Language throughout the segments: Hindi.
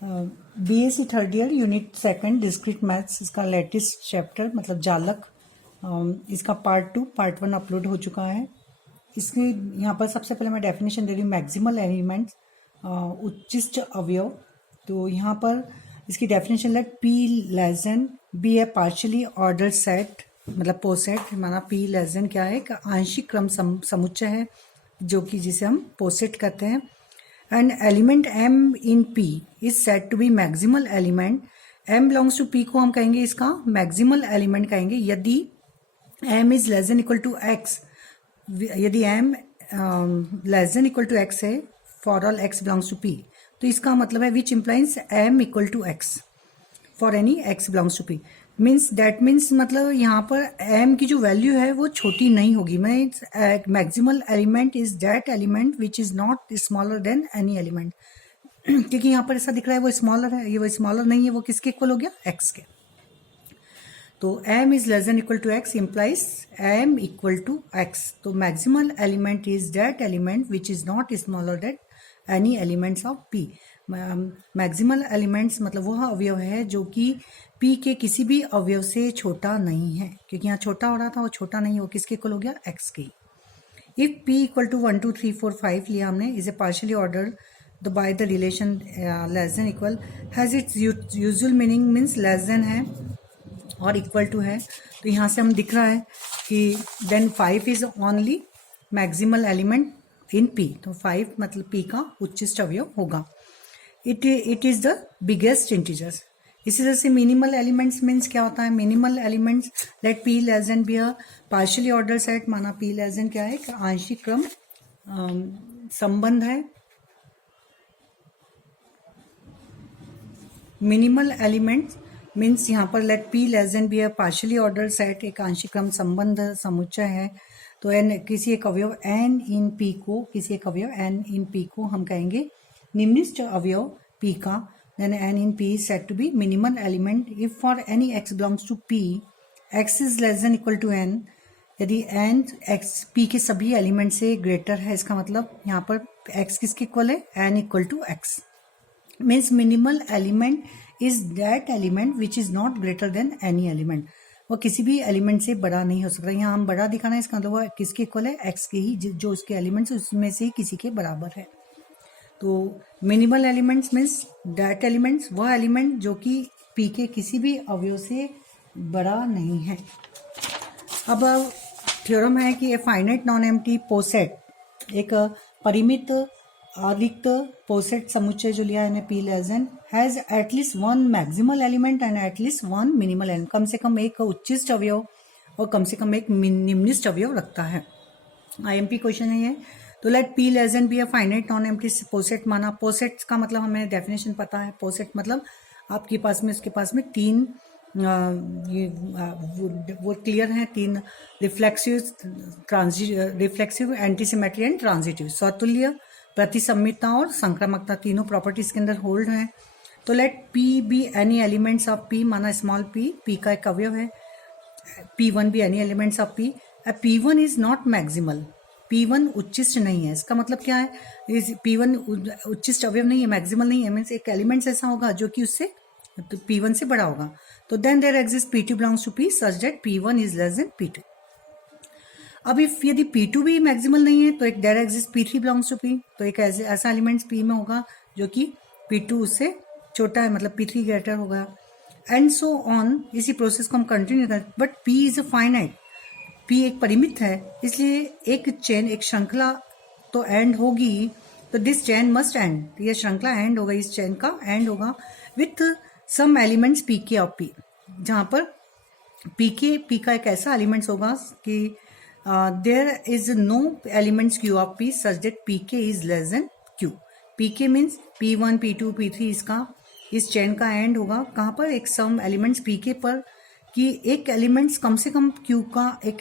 BSc third year unit second discrete maths, इसका लेटेस्ट चैप्टर मतलब जालक, इसका पार्ट 1 अपलोड हो चुका है। इसके यहाँ पर सबसे पहले मैं डेफिनेशन दे रही हूँ मैक्सिमल एलिमेंट्स, उच्चिष्ट अवयव। तो यहाँ पर इसकी डेफिनेशन है पी लेस देन बी ए पार्शियली ऑर्डर सेट, मतलब पोसेट माना पी लेस देन क्या है, एक आंशिक क्रम समुच्चय है जो कि जिसे हम पोसेट कहते हैं। And element m in p is said to be maximal element. m belongs to p को हम कहेंगे इसका मैक्सिमल एलिमेंट कहेंगे यदि m is less than equal to x। यदि m less than equal to x है for all x belongs to p, तो इसका मतलब है which implies m equal to x for any x belongs to p। That means मतलब यहाँ पर m की जो वैल्यू है वो छोटी नहीं होगी। Maximal element is that element which is not smaller than any element. क्योंकि यहाँ पर ऐसा दिख रहा है वो स्मॉलर है, ये वो स्मॉलर नहीं है, वो किसके इक्वल हो गया, x के। तो m is less than equal to x implies m equal to x। तो maximal element is that element which is not smaller than any elements of p। Maximal elements मतलब वह अवयव है जो कि p के किसी भी अवयव से छोटा नहीं है, क्योंकि यहाँ छोटा हो रहा था, वो छोटा नहीं, वो किसके इक्वल हो गया, x के। इफ p इक्वल टू 1 2 3 4 5 लिया हमने, is a partially order by the relation less than equal, has its usual meaning means less than है और इक्वल टू है। तो यहाँ से हम दिख रहा है कि then 5 is only maximal element in p। तो 5 मतलब p का उच्चिष्ट अवयव होगा। It is the biggest integers. इसी तरह से मिनिमल एलिमेंट्स मीन्स क्या होता है, minimal elements let p less than be a partially order set, माना p लेस देन क्या है, आंशिक क्रम संबंध है। मिनिमल एलिमेंट्स मीन्स यहाँ पर let p less than be a partially order set, एक आंशिक क्रम संबंध समुच्चय है। तो n किसी एक अवयव n इन p को, किसी एक अवयव n इन p को हम कहेंगे निम्निष्ट अवयव p का। then n in p is said to be minimal element if for any x belongs to p x is less than equal to n। यदि n x p के सभी एलिमेंट से ग्रेटर है, इसका मतलब यहाँ पर x किसके इक्वल है, n equal to x। Means minimal element is that element which is not greater than any element. वो किसी भी एलिमेंट से बड़ा नहीं हो सकता। यहाँ हम बड़ा दिखाना है, इसका मतलब वो किसके इक्वल है, x के ही, जो उसके एलिमेंट्स उसमें से ही किसी के बराबर है। तो minimal elements means that elements, वह एलिमेंट जो कि p के किसी भी अवयव से बड़ा नहीं है। अब थ्योरम है कि a finite non empty poset, एक परिमित अरिक्त पोसेट समुच्चय जो लिया है p less than, has at least one maximal element and at least one minimal element. कम से कम एक उच्चिष्ट अवयव और कम से कम एक निम्निष्ट अवयव रखता है। IMP क्वेश्चन है ये। तो let p less than be a finite non empty poset, माना पोसेट का मतलब हमें डेफिनेशन पता है। पोसेट मतलब आपके पास में, उसके पास में तीन वो क्लियर है, तीन रिफ्लेक्सिव एंटीसिमेट्री एंड ट्रांजिटिव, स्वतुल्य, प्रतिसम्मितता और संक्रामकता, तीनों प्रॉपर्टीज के अंदर होल्ड है। तो let p be any elements of p, माना स्मॉल p का एक अवयव है, p1 be any elements of p। p1 is not maximal, p1 उच्चिष्ट नहीं है। इसका मतलब क्या है, p1 उच्चिष्ट अवयव नहीं है, मैक्सिमल नहीं है। मीन्स एक एलिमेंट ऐसा होगा जो कि उससे तो p1 से बड़ा होगा। तो then there exist p2 belongs to p such that p1 is less than p2। अब इफ यदि p2 भी मैक्सिमल नहीं है तो एक there exist p3 belongs to p। तो एक ऐसा एलिमेंट p में होगा जो कि p2 उससे छोटा है, मतलब p3 ग्रेटर होगा, एंड सो ऑन। इसी प्रोसेस को हम कंटिन्यू करें। But p is a finite, p एक परिमित है, इसलिए एक चेन, एक श्रृंखला तो एंड होगी। तो दिस चेन मस्ट एंड, ये श्रृंखला एंड होगा, इस चेन का एंड होगा विथ सम एलिमेंट्स p के ऑफ p, जहाँ पर p का एक ऐसा एलिमेंट्स होगा कि there is no elements q of p such that pk is less than q। pk means p1 p2 p3, इसका इस चेन का एंड होगा कहाँ पर, एक सम एलिमेंट्स pk पर, कि एक एलिमेंट्स कम से कम q का, एक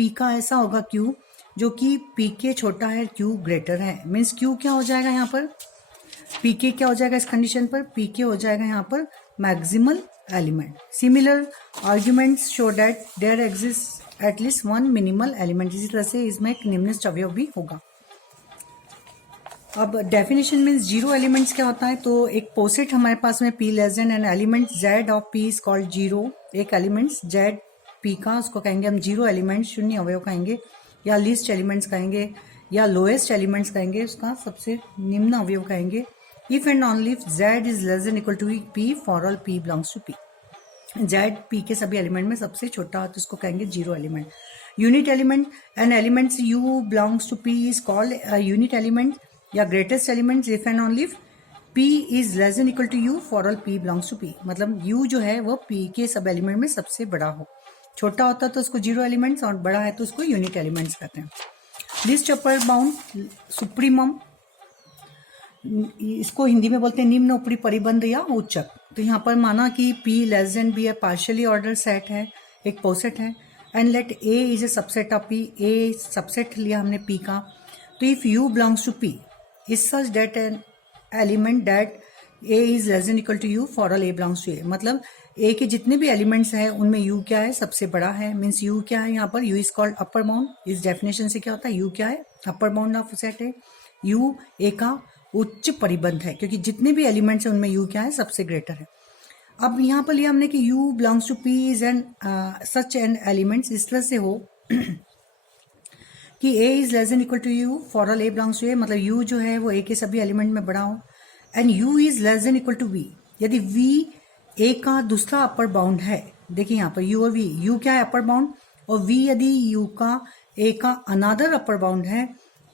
p का ऐसा होगा q जो कि pk छोटा है, q ग्रेटर है। मीन्स q क्या हो जाएगा यहाँ पर, pk क्या हो जाएगा इस कंडीशन पर, pk हो जाएगा यहाँ पर maximal element. Similar arguments show that there exist at least one minimal element. इसी तरह से इसमें एक निम्निष्ट अवयव भी होगा। अब डेफिनेशन मीन्स जीरो एलिमेंट्स क्या होता है, तो एक पोसेट हमारे पास में P less then an element Z of P is called zero. एक एलिमेंट्स Z P का उसको कहेंगे हम जीरो एलिमेंट, शून्य अवयव कहेंगे, या लीस्ट एलिमेंट्स कहेंगे, या लोएस्ट एलिमेंट्स कहेंगे, उसका सबसे निम्न अवयव कहेंगे। If and only if Z is less than equal to P for all P belongs to P। Z P के सभी एलिमेंट में सबसे छोटा तो इसको कहेंगे zero element. Unit element, an elements U belongs to P is called unit element या greatest element if and only if P is less than equal to U for all P belongs to P। मतलब U जो है वो P के सब एलिमेंट में सबसे बड़ा हो। छोटा होता है तो उसको जीरो एलिमेंट्स और बड़ा है तो उसको यूनिट एलिमेंट्स कहते हैं। लिस्ट अपर बाउंड सुप्रीमम, इसको हिंदी में बोलते हैं निम्न ऊपरी परिबंध या उच्चक। तो यहाँ पर माना कि P less than B partially order set है, एक पोसेट है, and let A is a subset of P, A subset लिया हमने P का। तो if U belongs to P is such that an element that A is less than equal to U for all A belongs to A। मतलब A के जितने भी एलिमेंट्स हैं उनमें U क्या है, सबसे बड़ा है। मीन्स U क्या है यहाँ पर, U is called upper bound. इस डेफिनेशन से क्या होता है, U क्या है, अपर बाउंड ऑफ सेट है। U A का उच्च परिबंध है क्योंकि जितने भी एलिमेंट्स हैं उनमें U क्या है, सबसे ग्रेटर है। अब यहाँ पर लिया हमने कि U belongs to P is an such an elements, इस तरह से हो कि A is less than equal to U for all A belongs to A। मतलब U जो है वो A के सभी एलिमेंट में बड़ा हो, and U is less than equal to V। यदि V A का दूसरा अपर बाउंड है, देखिए यहाँ पर U और V, U क्या है अपर बाउंड, और V यदि U का A का अनादर अपर बाउंड है,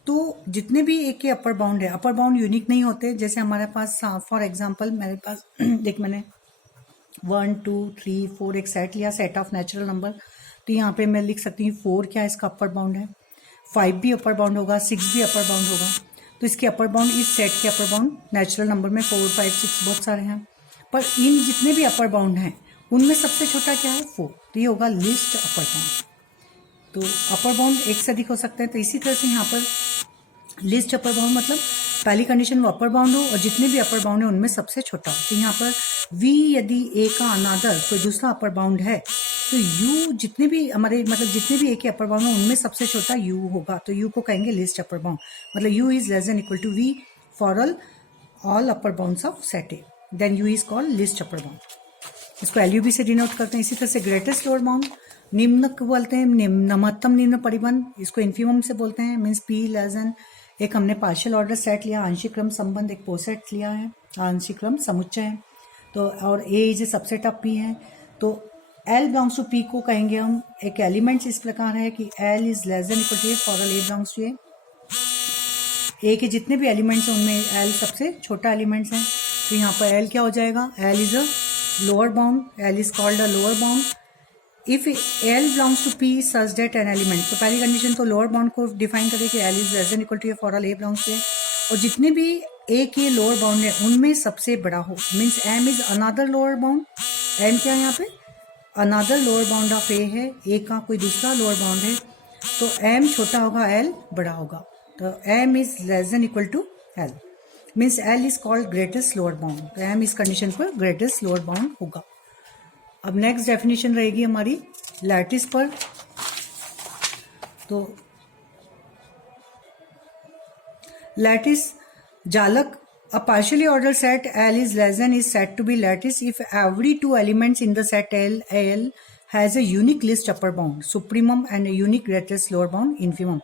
तो जितने भी A के अपर बाउंड है, अपर बाउंड यूनिक नहीं होते। जैसे हमारे पास फॉर एग्जांपल मेरे पास देख मैंने 1 2 3 4 एक सेट लिया, सेट ऑफ नेचुरल नंबर। तो यहाँ पे मैं लिख सकती हूँ 4 क्या इसका अपर बाउंड है, 5 भी अपर बाउंड होगा, 6 भी अपर बाउंड होगा। तो इसके अपर बाउंड, इस सेट के अपर बाउंड नेचुरल नंबर में 4 5 6 बहुत सारे हैं, पर इन जितने भी अपर बाउंड हैं उनमें सबसे छोटा क्या है, 4। तो ये होगा लिस्ट अपर बाउंड। तो अपर बाउंड एक से अधिक हो सकते हैं। तो इसी तरह से यहाँ पर लिस्ट अपर बाउंड मतलब पहली कंडीशन वो अपर बाउंड हो और जितने भी अपर बाउंड है उनमें सबसे छोटा हो। तो यहाँ पर V यदि A का अनादर कोई दूसरा अपर बाउंड है तो U जितने भी हमारे मतलब जितने भी A के अपर बाउंड हो उनमें सबसे छोटा U होगा। तो U को कहेंगे लिस्ट अपर बाउंड। मतलब U is less than equal to V for all upper bounds of set A, then U is called least upper bound. इसको LUB से डिनोट करते हैं। इसी तरह से ग्रेटेस्ट लोअर बाउंड, निम्न को बोलते हैं महत्तम निम्न परिबंध, इसको इन्फीमम से बोलते हैं। मीन्स P लेस देन, एक हमने पार्शियल ऑर्डर सेट लिया, आंशिक क्रम संबंध एक पोसेट लिया है, आंशिक क्रम समुच्चय है, तो और A is a subset of P है। तो L बिलोंग्स टू P को कहेंगे हम, एक एलिमेंट्स इस प्रकार है कि L is less than equal to A for all A belongs to A। A के जितने भी एलिमेंट्स हैं उनमें L सबसे छोटा एलिमेंट्स है। तो यहाँ पर L क्या हो जाएगा, L is a lower bound, L is called a lower bound if L belongs to P such that an element. तो पहली कंडीशन तो लोअर बाउंड को डिफाइन करें कि L is less than equal to A for all A belongs to A, और जितने भी A के लोअर बाउंड है उनमें सबसे बड़ा हो। Means M is another lower bound, M क्या है यहाँ पे, अनादर लोअर बाउंड ऑफ A है, A का कोई दूसरा लोअर बाउंड है, तो M छोटा होगा, L बड़ा होगा। तो M is less than equal to L, means L is called greatest lower bound. तो M इस कंडीशन पर ग्रेटेस्ट लोअर बाउंड होगा। अब नेक्स्ट डेफिनेशन रहेगी हमारी लैटिस पर। तो लैटिस जालक, a partially ordered set L is less than is said to be lattice if every two elements in the set L has a unique least upper bound supremum and a unique greatest lower bound infimum।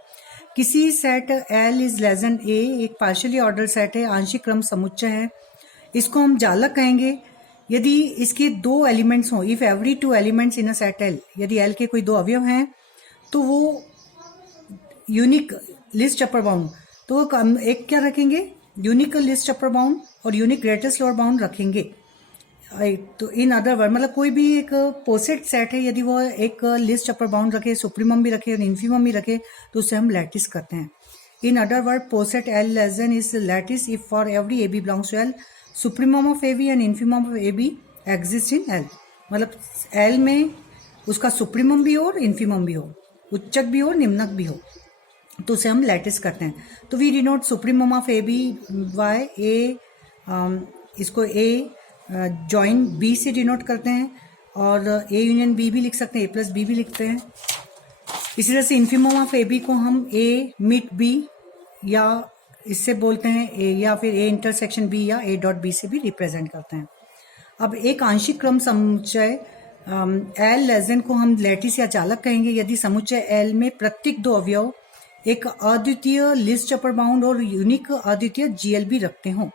किसी set L is less than A एक partially ordered सेट है, आंशिक क्रम समुच्चय है, इसको हम जालक कहेंगे यदि इसके दो एलिमेंट्स हों। If every two elements in a set L, यदि L के कोई दो अवयव हैं तो वो यूनिक लिस्ट अपर बाउंड, तो वो एक क्या रखेंगे, यूनिक लिस्ट अपर बाउंड और यूनिक ग्रेटेस्ट लोअर बाउंड रखेंगे। तो इन अदर वर्ड मतलब कोई भी एक पोसेट सेट है, यदि वो एक लिस्ट अपर बाउंड रखे, सुप्रीमम भी रखे और इन्फीमम भी रखे तो उसे हम लैटिस कहते हैं। In other word poset L less than is lattice if for every AB belongs to L supremum of AB and infimum of AB exist in L। मतलब L में उसका सुप्रीमम भी हो और इन्फीमम भी हो, उच्चक भी हो और निम्नक भी हो, तो उसे हम लैटिस करते हैं। तो we denote supremum of AB by A, इसको A जॉइन B से डिनोट करते हैं, और A यूनियन B भी लिख सकते हैं, A प्लस B भी लिखते हैं। इसी तरह से इन्फीमम ऑफ AB को हम A मिट B या इससे बोलते हैं ए, या फिर ए इंटरसेक्शन बी या ए डॉट बी से भी रिप्रेजेंट करते हैं। अब एक आंशिक क्रम समुच्चय एल लेजेंड को हम लैटिस या चालक कहेंगे यदि समुच्चय एल में प्रत्येक दो अवयव एक अद्वितीय लिस्ट अपर बाउंड और यूनिक अद्वितीय जीएलबी रखते हों।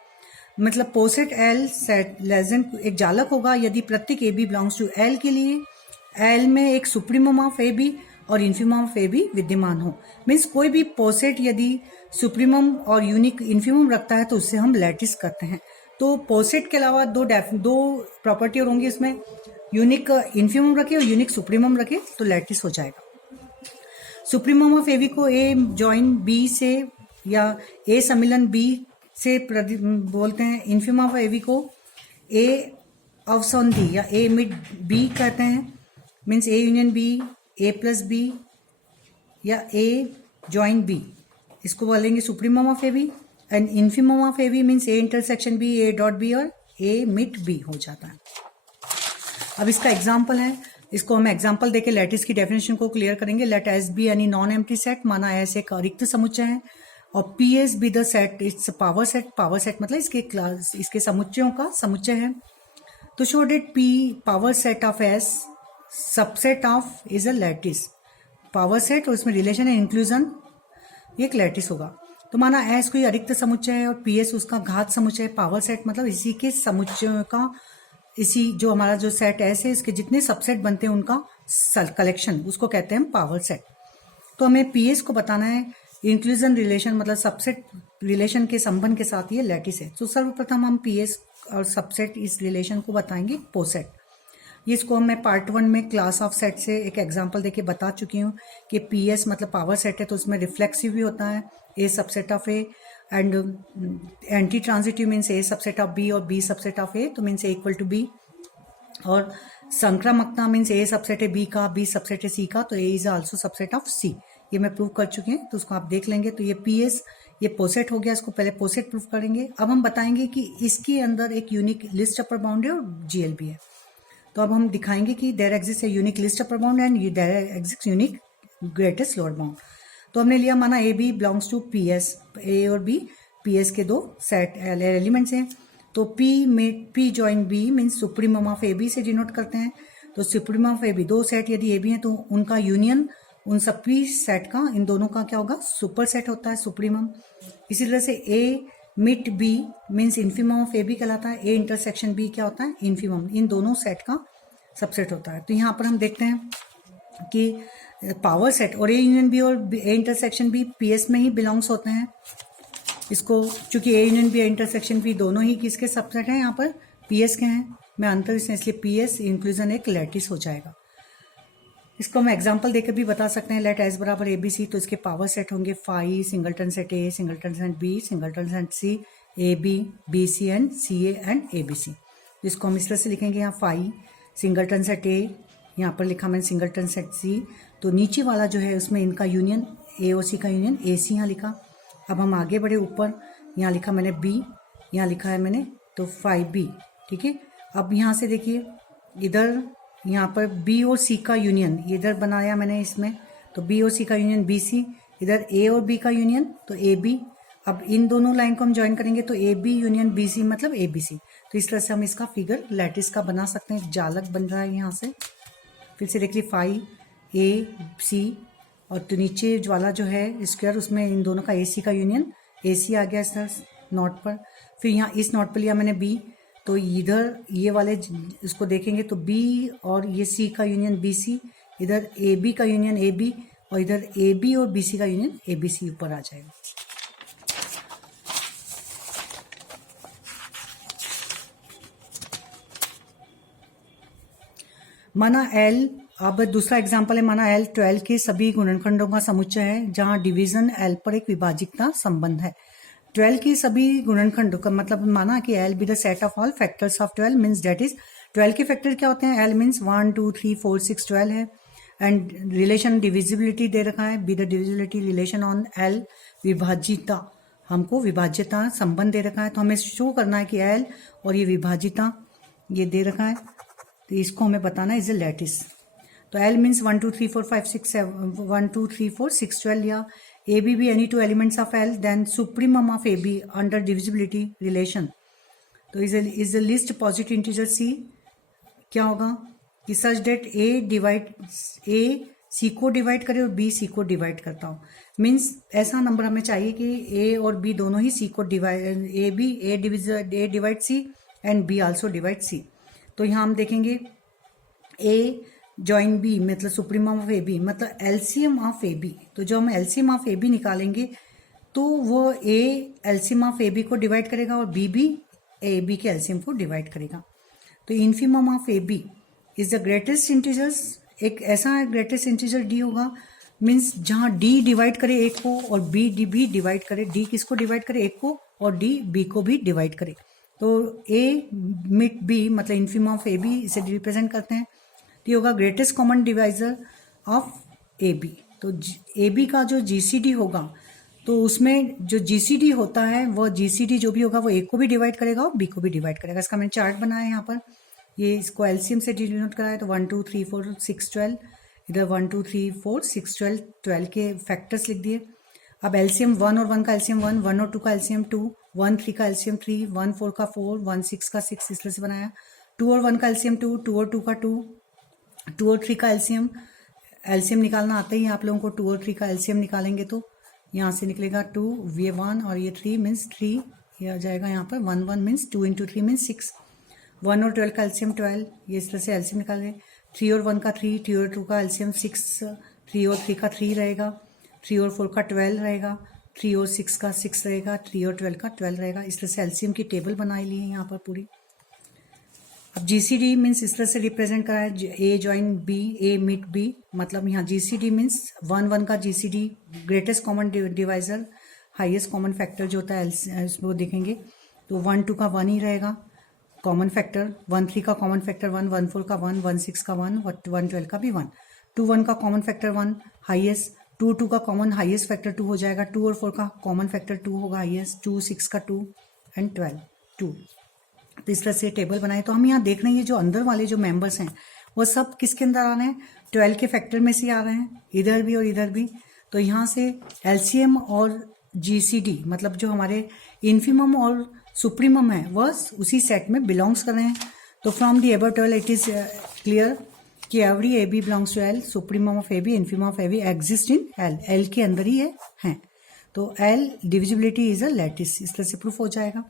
मतलब पोसेट एल सेट लेजेंड एक जालक होगा यदि प्रत्येक A B belongs to L के लिए एल में एक सुप्रीमम ऑफ ए बी और इन्फीमम ऑफ ए बी विद्यमान हो। मीन्स कोई भी पोसेट यदि सुप्रीमम और यूनिक इन्फीमम रखता है तो उससे हम लैटिस करते हैं। तो पोसेट के अलावा दो प्रॉपर्टी और होंगी इसमें, यूनिक इन्फीमम रखे और यूनिक सुप्रीमम रखे तो लैटिस हो जाएगा। सुप्रीमम ऑफ ए बी को ए जॉइन बी से या ए सम्मिलन बी से बोलते हैं। इन्फीमम ऑफ ए बी को ए अवसंधि या ए मिड बी कहते हैं। Means A union B, A plus B या ए जॉइन बी, इसको बोलेंगे supremum of A B. And infimum of A B means A intersection B, A dot B और ए मिड बी हो जाता है। अब इसका एग्जाम्पल है, इसको हम एग्जाम्पल देके लैटिस की डेफिनेशन को क्लियर करेंगे। Let S be any non empty set, माना एस एक रिक्त समुच्चय है और P S be the set its power set. Power set मतलब इसके समुच्चयों का समुच्चय है। तो show that P power set of S subset of is a lattice. Power set और इसमें रिलेशन है इंक्लूजन, ये एक लैटिस होगा। तो माना एस कोई अरिक्त समुच्चय है और पी एस उसका घात समुच्चय है। पावर सेट मतलब इसी के समुच्चयों का, इसी जो हमारा जो सेट एस है इसके जितने सबसेट बनते हैं उनका कलेक्शन, उसको कहते हैं पावर सेट। तो हमें पी एस को बताना है इंक्लूजन रिलेशन मतलब सबसेट रिलेशन के संबंध के साथ ये लैटिस है। तो सर्वप्रथम हम पी एस और सबसेट इस रिलेशन को बताएंगे पोसेट। इसको मैं पार्ट 1 में क्लास ऑफ सेट से एक एग्जांपल देके बता चुकी हूँ कि पी एस मतलब पावर सेट है तो उसमें रिफ्लेक्सिव भी होता है, A subset of A, and anti transitive means A subset of B और बी सबसेट ऑफ ए, तो means A equal to B. और संक्रामकता मीन्स ए सबसेट है बी का, बी सबसेट है सी का, तो A is also subset of C. ये मैं प्रूव कर चुकी हूँ तो उसको आप देख लेंगे। तो ये पी एस ये पोसेट हो गया, इसको पहले पोसेट प्रूव करेंगे। अब हम बताएंगे कि इसके अंदर एक यूनिक लिस्ट अपर बाउंड है और जीएलबी है। तो अब हम दिखाएंगे कि there exist a unique least upper bound and there exist unique greatest lower bound. तो हमने लिया माना A B belongs to P S, A और बी पी एस के दो सेट एलिमेंट्स हैं। तो P join B means supremum of A B से डिनोट करते हैं। तो सुप्रीमम ऑफ ए बी, दो सेट यदि ए बी हैं तो उनका यूनियन उन सभी सेट का, इन दोनों का क्या होगा, सुपर सेट होता है, सुप्रीमम। इसी तरह से A meet B means infimum of A B कहलाता है, ए इंटरसेक्शन बी क्या होता है, इन्फीमम। इन दोनों सेट का सबसेट होता है। तो यहाँ पर हम देखते हैं कि पावर सेट और ए यूनियन बी और A intersection B P S में ही बिलोंग्स होते हैं। इसको चूंकि A union B, A intersection B दोनों ही किसके सबसेट हैं, यहाँ पर पी एस के हैं। मैं अंतर इसलिए पी एस इंक्लूजन एक लैटिस हो जाएगा। इसको हम एग्जांपल देकर भी बता सकते हैं। लेट एस बराबर ए बी सी, तो इसके पावर सेट होंगे phi singleton set A, singleton set B, singleton set C, A B, B C and C A and A B C. इसको हम इस तरह से लिखेंगे, यहाँ फाई सिंगलटन सेट ए, यहाँ पर लिखा मैंने सिंगलटन सेट सी। तो नीचे वाला जो है उसमें इनका यूनियन ए और सी का यूनियन ए सी यहाँ लिखा। अब हम आगे बढ़े ऊपर, यहाँ लिखा मैंने बी, यहाँ लिखा है मैंने तो फाइव बी, ठीक है। अब यहाँ से देखिए इधर यहाँ पर बी और सी का यूनियन इधर बनाया मैंने इसमें, तो बी और सी का यूनियन बी सी, इधर ए और बी का यूनियन तो ए बी। अब इन दोनों लाइन को हम ज्वाइन करेंगे तो A B union B C मतलब ए बी सी। तो इस तरह से हम इसका फिगर लैटिस का बना सकते हैं। जालक बन रहा है यहाँ से, फिर से देखिए फाइव ए सी और तो नीचे वाला जो है स्क्वायर उसमें इन दोनों का ए सी का यूनियन ए सी आ गया इस तरह नोट पर। फिर यहाँ इस नोट पर लिया मैंने बी, तो इधर ये वाले इसको देखेंगे तो बी और ये सी का यूनियन बी सी, इधर ए बी का यूनियन ए बी और इधर ए बी और बी सी का यूनियन ए बी सी ऊपर आ जाएगा। माना एल, अब दूसरा एग्जांपल है, माना एल 12 के सभी गुणनखंडों का समुच्चय है जहां डिवीजन एल पर एक विभाजिकता संबंध है। 12 के सभी गुणनखंडों का मतलब माना कि L B the set of all factors of 12 means that is 12 के फैक्टर क्या होते हैं, एल मीन्स 1 2 3 4 6 12 है। एंड रिलेशन डिविजिबिलिटी दे रखा है, be the divisibility relation on L, विभाजिता हमको विभाज्यता संबंध दे रखा है। तो हमें शो करना है कि एल और ये विभाजिता ये दे रखा है, तो इसको हमें बताना है इज ए लैटिस। तो एल मीन्स 1 2 3 4 5 6 7 1 2 3 4 6 12 लिया, A B be any two elements of L, then supremum of A B under divisibility relation. तो is the least positive integer C, क्या होगा कि सच डेट ए सी को डिवाइड करे और बी सी को डिवाइड करता हो। मीन्स ऐसा नंबर हमें चाहिए कि ए और बी दोनों ही सी को divide, A divide C and B also divide C. तो यहाँ हम देखेंगे ए जॉइन बी मतलब सुप्रीमम ऑफ ए बी मतलब एलसीएम ऑफ ए बी। तो जो हम एलसीएम ऑफ ए बी निकालेंगे तो वो A LCM of A B को डिवाइड करेगा और बी भी ए बी के एलसीएम को डिवाइड करेगा। तो infimum of A B is the greatest integers, एक ऐसा ग्रेटेस्ट इंटीजर डी होगा मीन्स जहाँ डी डिवाइड करे एक को और बी डी भी डिवाइड करे, डी किसको डिवाइड करे एक को और डी बी को भी डिवाइड करे। तो ए मिट बी मतलब इन्फीमम ऑफ ए बी इसे रिप्रेजेंट करते हैं। तो ये होगा greatest common divisor of A B. तो ए बी का जो जीसीडी होगा तो उसमें जो जीसीडी होता है वह जीसीडी जो भी होगा वो ए को भी डिवाइड करेगा और बी को भी डिवाइड करेगा। इसका मैंने चार्ट बनाया है यहाँ पर, ये इसको एलसीएम से डिनोट करा है। तो 1 2 3 4 6 12, इधर 1 2 3 4 6 12, 12 के फैक्टर्स लिख दिए। अब एलसीएम 1 और 1 का एलसीएम 1, 1 और 2 का एलसीएम 2, 1 3 का एलसीएम 3, 1 4 का 4, 1 6 का 6, इस तरह से बनाया। 2 और 1 का एलसीएम 2, 2 और 2 का 2, 2 और 3 का एलसीएम निकालना आता ही आप लोगों को। 2 और 3 का एलसीएम निकालेंगे तो यहाँ से निकलेगा 2, ये 1 और ये 3 मीन्स 3, ये आ जाएगा यहाँ पर 1 1 मीन्स 2 इंटू 3 मीन्स 6। 1 और 12 का एलसीएम 12, ये इस तरह से एलसीएम निकालेंगे। 3 और 1 का 3, 3 और 2 का एलसीएम 6, 3 और 3 का 3 रहेगा, 3 और 4 का 12 रहेगा, 3 और 6 का 6 रहेगा, 3 और 12 का 12 रहेगा। इस तरह से एलसीएम की टेबल बनाई ली है यहाँ पर पूरी। अब जीसीडी मीन्स इस तरह से रिप्रेजेंट करा है, ए जॉइन बी, ए मिट बी, मतलब यहाँ जीसीडी मीन्स 1 1 का GCD greatest common divisor, highest common factor जो होता है इसमें वो देखेंगे। तो 1 2 का 1 ही रहेगा कॉमन फैक्टर, 1 3 का कॉमन फैक्टर 1, 1 4 का 1, 1 6 का 1, 1 12 का भी 1, 2 1 का कॉमन फैक्टर 1 हाईएस्ट, 2 2 का कॉमन हाईएस्ट फैक्टर 2 हो जाएगा, 2 और 4 का कॉमन फैक्टर 2 होगा हाईएस्ट, 2 6 का 2 एंड 12 2। तो इस तरह से टेबल बनाए। तो हम यहाँ देख रहे हैं ये जो अंदर वाले जो मेंबर्स हैं वो सब किसके अंदर आ रहे हैं, 12 के फैक्टर में से आ रहे हैं, इधर भी और इधर भी। तो यहाँ से एलसीएम और जीसीडी मतलब जो हमारे इन्फीमम और सुप्रीमम है वह उसी सेट में बिलोंग्स कर रहे हैं। तो from the above table it is clear कि every A B belongs to L, supremum of A B, infimum of A B exist in L, L के अंदर ही है। तो L divisibility is a lattice, इस तरह से प्रूफ हो जाएगा।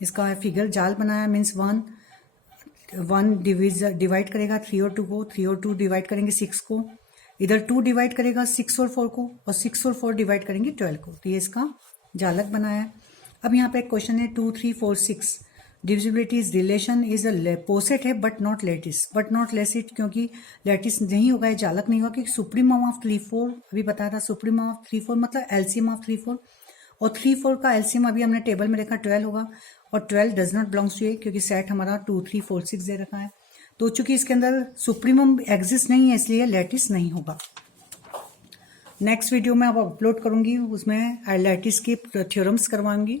इसका फिगर जाल बनाया मीन्स 1 डिवाइड करेगा 3 और 2 को, 3 और 2 डिवाइड करेंगे 6 को, इधर 2 डिवाइड करेगा 6 और 4 को, और 6 और 4 डिवाइड करेंगे 12 को। तो ये इसका जालक बनाया। अब यहाँ पे एक क्वेश्चन है 2 3 4 6 divisibility is relation is a poset है but not lattice, but not लेसिट क्योंकि लेटिस नहीं होगा, ये जालक नहीं होगा, क्योंकि सुप्रीमम ऑफ 3 4 अभी बताया था, सुप्रीमम ऑफ 3 4 मतलब एलसीएम ऑफ 3 4, और 3 4 का एलसीएम अभी हमने टेबल में देखा 12 होगा, और 12 डज नॉट बिलोंग्स टू ए क्योंकि सेट हमारा 2 3 4 6 दे रखा है। तो चूंकि इसके अंदर सुप्रीमम एग्जिस्ट नहीं है इसलिए लैटिस नहीं होगा। नेक्स्ट वीडियो में अब अपलोड करूंगी, उसमें लैटिस की थ्योरम्स करवाऊंगी।